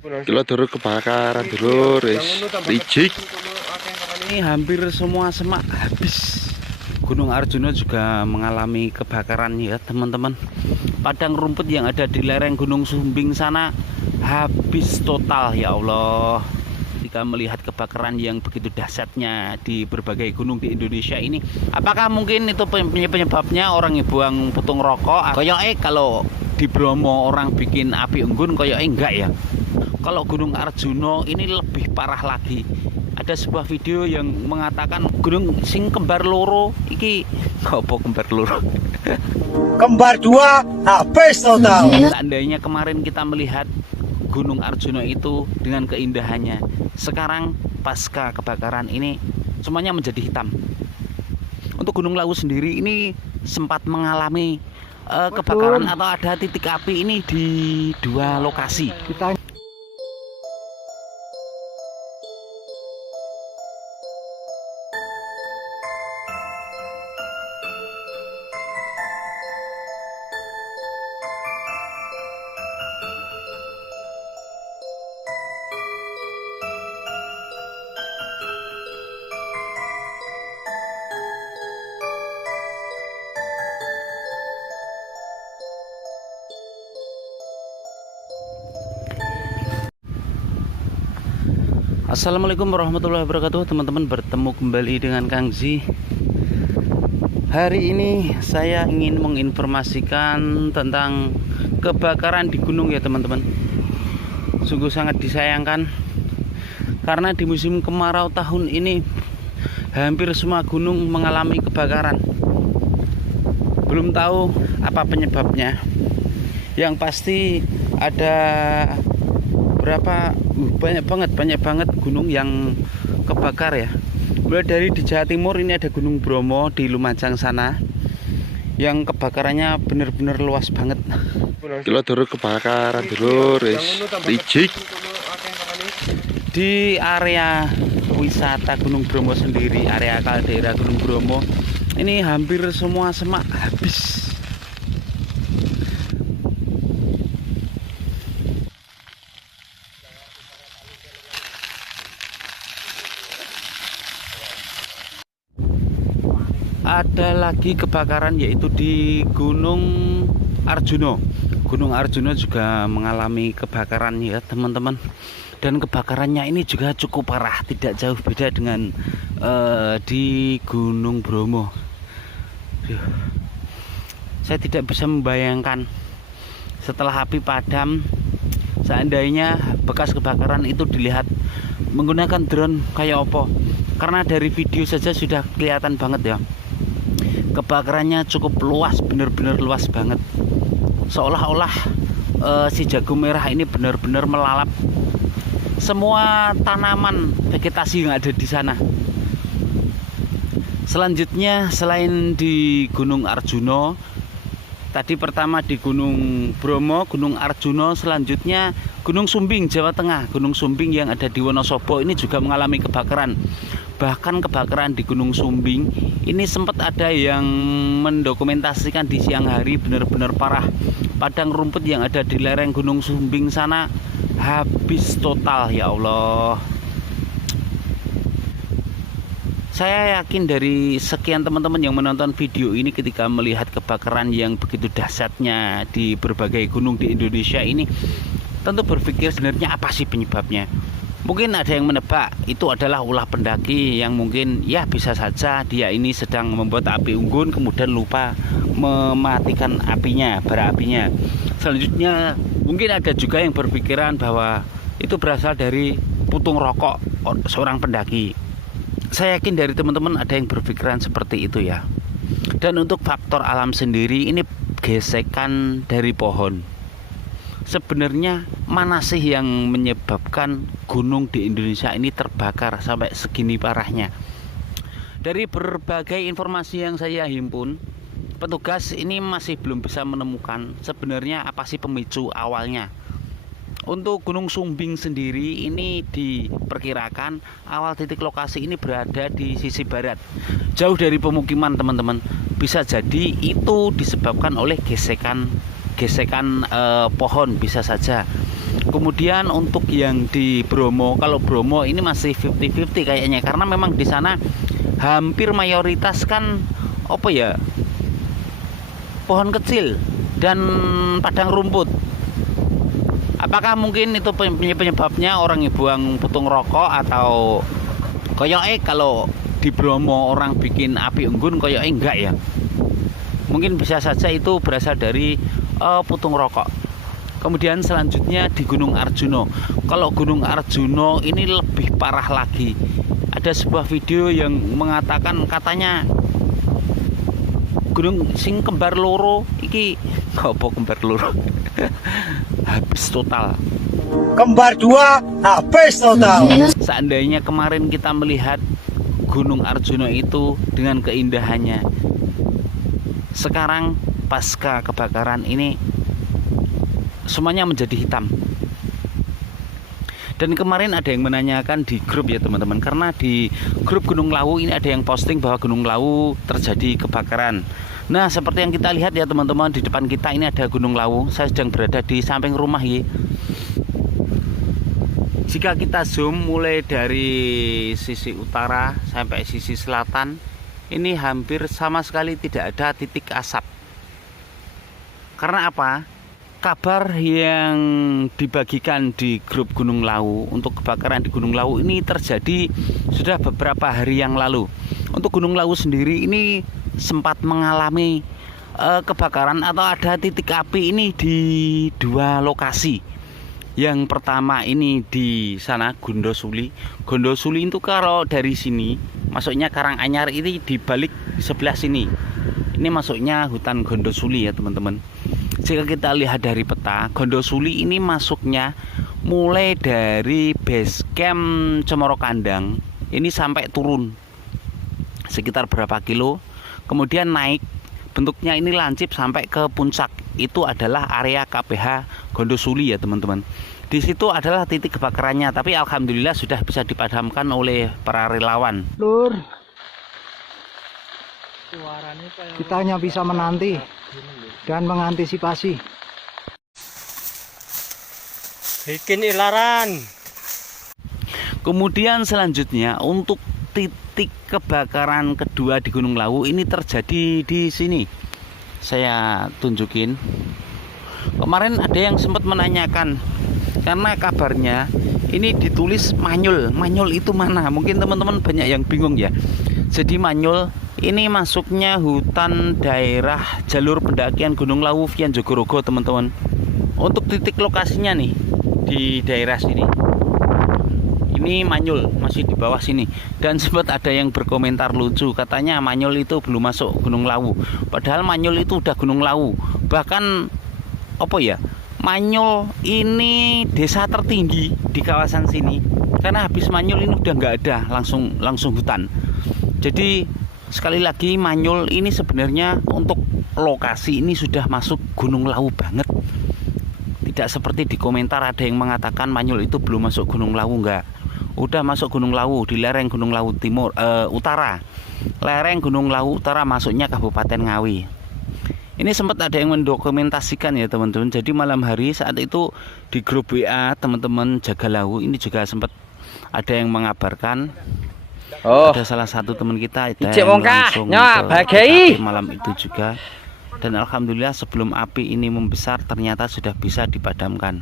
Dulu dulu kebakaran dulu, licik. Ini hampir semua semak habis. Gunung Arjuna juga mengalami kebakaran ya teman-teman. Padang rumput yang ada di lereng Gunung Sumbing sana habis total ya Allah. Ketika melihat kebakaran yang begitu dahsyatnya di berbagai gunung di Indonesia ini, apakah mungkin itu penyebabnya orang yang buang putung rokok? Koyoke kalau di Bromo orang bikin api unggun, koyoke enggak ya. Kalau Gunung Arjuna ini lebih parah lagi. Ada sebuah video yang mengatakan gunung sing kembar loro iki apa kembar loro? Kembar dua habis total. Seandainya kemarin kita melihat Gunung Arjuna itu dengan keindahannya, sekarang pasca kebakaran ini semuanya menjadi hitam. Untuk Gunung Lawu sendiri ini sempat mengalami kebakaran atau ada titik api ini di dua lokasi. Assalamualaikum warahmatullahi wabarakatuh. Teman-teman, bertemu kembali dengan Kang Zi. Hari ini saya ingin menginformasikan tentang kebakaran di gunung ya teman-teman. Sungguh sangat disayangkan karena di musim kemarau tahun ini hampir semua gunung mengalami kebakaran. Belum tahu apa penyebabnya. Yang pasti ada banyak banget gunung yang kebakar ya. Mulai dari di Jawa Timur ini ada Gunung Bromo di Lumajang sana yang kebakarannya benar-benar luas banget. Dulu dulu kebakaran dulu, licik. Di area wisata Gunung Bromo sendiri, area kaldera Gunung Bromo ini hampir semua semak habis. Ada lagi kebakaran yaitu di Gunung Arjuna. Gunung Arjuna juga mengalami kebakaran ya teman-teman. Dan kebakarannya ini juga cukup parah, tidak jauh beda dengan di Gunung Bromo. Saya tidak bisa membayangkan setelah api padam, seandainya bekas kebakaran itu dilihat menggunakan drone kayak apa. Karena dari video saja sudah kelihatan banget ya. Kebakarannya cukup luas, benar-benar luas banget. Seolah-olah si jagung merah ini benar-benar melalap semua tanaman vegetasi yang ada di sana. Selanjutnya selain di Gunung Arjuna, tadi pertama di Gunung Bromo, Gunung Arjuna, selanjutnya Gunung Sumbing Jawa Tengah. Gunung Sumbing yang ada di Wonosobo ini juga mengalami kebakaran. Bahkan kebakaran di Gunung Sumbing ini sempat ada yang mendokumentasikan di siang hari benar-benar parah. Padang rumput yang ada di lereng Gunung Sumbing sana habis total ya Allah. Saya yakin dari sekian teman-teman yang menonton video ini ketika melihat kebakaran yang begitu dahsyatnya di berbagai gunung di Indonesia ini, tentu berpikir sebenarnya apa sih penyebabnya. Mungkin ada yang menebak itu adalah ulah pendaki yang mungkin ya bisa saja dia ini sedang membuat api unggun kemudian lupa mematikan apinya, bara apinya. Selanjutnya mungkin ada juga yang berpikiran bahwa itu berasal dari putung rokok seorang pendaki. Saya yakin dari teman-teman ada yang berpikiran seperti itu ya. Dan untuk faktor alam sendiri ini gesekan dari pohon. Sebenarnya mana sih yang menyebabkan gunung di Indonesia ini terbakar sampai segini parahnya? Dari berbagai informasi yang saya himpun, petugas ini masih belum bisa menemukan sebenarnya apa sih pemicu awalnya. Untuk Gunung Sumbing sendiri ini diperkirakan awal titik lokasi ini berada di sisi barat, jauh dari pemukiman teman-teman. Bisa jadi itu disebabkan oleh gesekan pohon bisa saja. Kemudian untuk yang di Bromo, kalau Bromo ini masih 50-50 kayaknya, karena memang di sana hampir mayoritas kan apa ya, pohon kecil dan padang rumput. Apakah mungkin itu penyebabnya orang buang putung rokok, atau koyoke kalau di Bromo orang bikin api unggun koyoke enggak ya? Mungkin bisa saja itu berasal dari putung rokok. Kemudian selanjutnya di Gunung Arjuno. Kalau Gunung Arjuno ini lebih parah lagi. Ada sebuah video yang mengatakan katanya gunung sing kembar loro iki apa kembar loro habis total. Kembar dua habis total. Seandainya kemarin kita melihat Gunung Arjuno itu dengan keindahannya, sekarang pasca kebakaran ini semuanya menjadi hitam. Dan kemarin ada yang menanyakan di grup ya teman-teman, karena di grup Gunung Lawu ini ada yang posting bahwa Gunung Lawu terjadi kebakaran. Nah, seperti yang kita lihat ya teman-teman, di depan kita ini ada Gunung Lawu. Saya sedang berada di samping rumah ya. Jika kita zoom mulai dari sisi utara sampai sisi selatan, ini hampir sama sekali tidak ada titik asap. Karena apa? Kabar yang dibagikan di grup Gunung Lawu untuk kebakaran di Gunung Lawu ini terjadi sudah beberapa hari yang lalu. Untuk Gunung Lawu sendiri ini sempat mengalami kebakaran atau ada titik api ini di dua lokasi. Yang pertama ini di sana Gondosuli. Gondosuli itu kalau dari sini masuknya Karanganyar, ini di balik sebelah sini. Ini masuknya hutan Gondosuli ya teman-teman. Jika kita lihat dari peta, Gondosuli ini masuknya mulai dari base camp Cemoro Kandang ini sampai turun sekitar berapa kilo, kemudian naik, bentuknya ini lancip sampai ke puncak. Itu adalah area KPH Gondosuli ya teman-teman. Di situ adalah titik kebakarannya, tapi alhamdulillah sudah bisa dipadamkan oleh para relawan. Lur, kita hanya bisa menanti dan mengantisipasi. Bikin ilaran. Kemudian selanjutnya untuk titik kebakaran kedua di Gunung Lawu ini terjadi di sini. Saya tunjukin. Kemarin ada yang sempat menanyakan, karena kabarnya ini ditulis Manyul. Manyul itu mana? Mungkin teman-teman banyak yang bingung ya. Jadi Manyul ini masuknya hutan daerah jalur pendakian Gunung Lawu Vian Jogorogo teman-teman. Untuk titik lokasinya nih di daerah sini. Ini Manyul, masih di bawah sini. Dan sempat ada yang berkomentar lucu, katanya Manyul itu belum masuk Gunung Lawu. Padahal Manyul itu udah Gunung Lawu. Bahkan apa ya? Manyul ini desa tertinggi di kawasan sini. Karena habis Manyul ini udah nggak ada, langsung hutan. Jadi sekali lagi Manyul ini sebenarnya untuk lokasi ini sudah masuk Gunung Lawu banget. Tidak seperti di komentar ada yang mengatakan Manyul itu belum masuk Gunung Lawu. Enggak, udah masuk Gunung Lawu, di lereng Gunung Lawu Timur Utara. Lereng Gunung Lawu Utara masuknya Kabupaten Ngawi. Ini sempat ada yang mendokumentasikan ya teman-teman. Jadi malam hari saat itu di grup WA teman-teman Jaga Lawu ini juga sempat ada yang mengabarkan. Ada salah satu teman kita yang langsung ke malam itu juga. Dan alhamdulillah sebelum api ini membesar ternyata sudah bisa dipadamkan.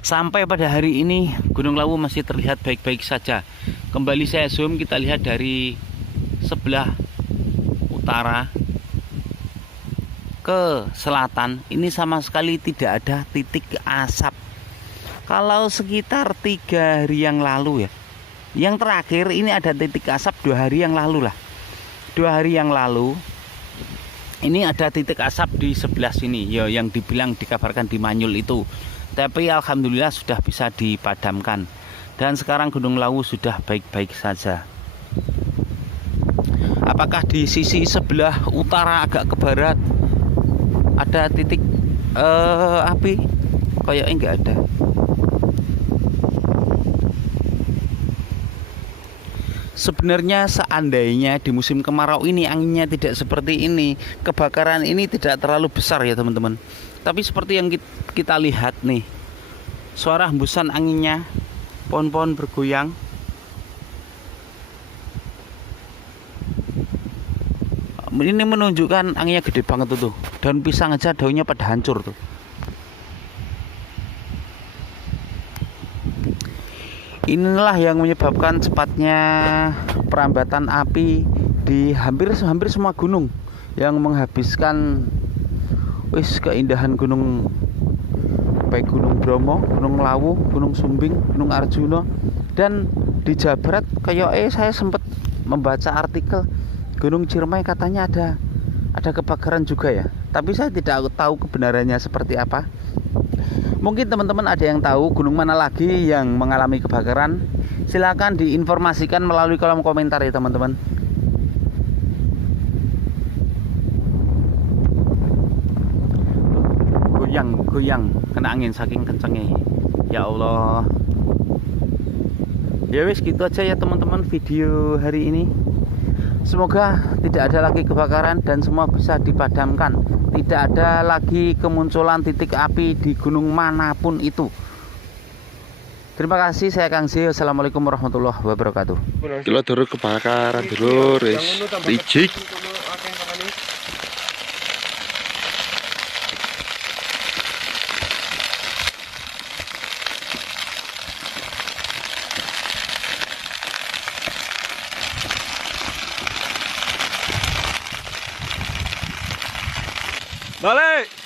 Sampai pada hari ini Gunung Lawu masih terlihat baik-baik saja. Kembali saya zoom, kita lihat dari sebelah utara ke selatan ini sama sekali tidak ada titik asap. Kalau sekitar 3 hari yang lalu ya, yang terakhir ini ada titik asap 2 hari yang lalu lah. 2 hari yang lalu ini ada titik asap di sebelah sini ya, yang dikabarkan di Manyul itu. Tapi alhamdulillah sudah bisa dipadamkan. Dan sekarang Gunung Lawu sudah baik-baik saja. Apakah di sisi sebelah utara agak ke barat ada titik api? Kayaknya enggak ada. Sebenarnya seandainya di musim kemarau ini anginnya tidak seperti ini, kebakaran ini tidak terlalu besar ya teman-teman. Tapi seperti yang kita lihat nih, suara hembusan anginnya, pohon-pohon bergoyang. Ini menunjukkan anginnya gede banget tuh. Daun pisang aja daunnya pada hancur tuh. Inilah yang menyebabkan cepatnya perambatan api di hampir semua gunung, yang menghabiskan keindahan gunung, baik Gunung Bromo, Gunung Lawu, Gunung Sumbing, Gunung Arjuna. Dan di Jawa Barat kayak saya sempat membaca artikel Gunung Ciremai katanya ada kebakaran juga ya. Tapi saya tidak tahu kebenarannya seperti apa. Mungkin teman-teman ada yang tahu gunung mana lagi yang mengalami kebakaran. Silakan diinformasikan melalui kolom komentar ya teman-teman. Goyang kena angin saking kencengnya. Ya Allah. Ya wis gitu aja ya teman-teman video hari ini. Semoga tidak ada lagi kebakaran dan semua bisa dipadamkan. Tidak ada lagi kemunculan titik api di gunung manapun itu. Terima kasih, saya Kang Zee. Assalamualaikum warahmatullahi wabarakatuh. Kilo dulur kebakaran dulur wis licik. Balik.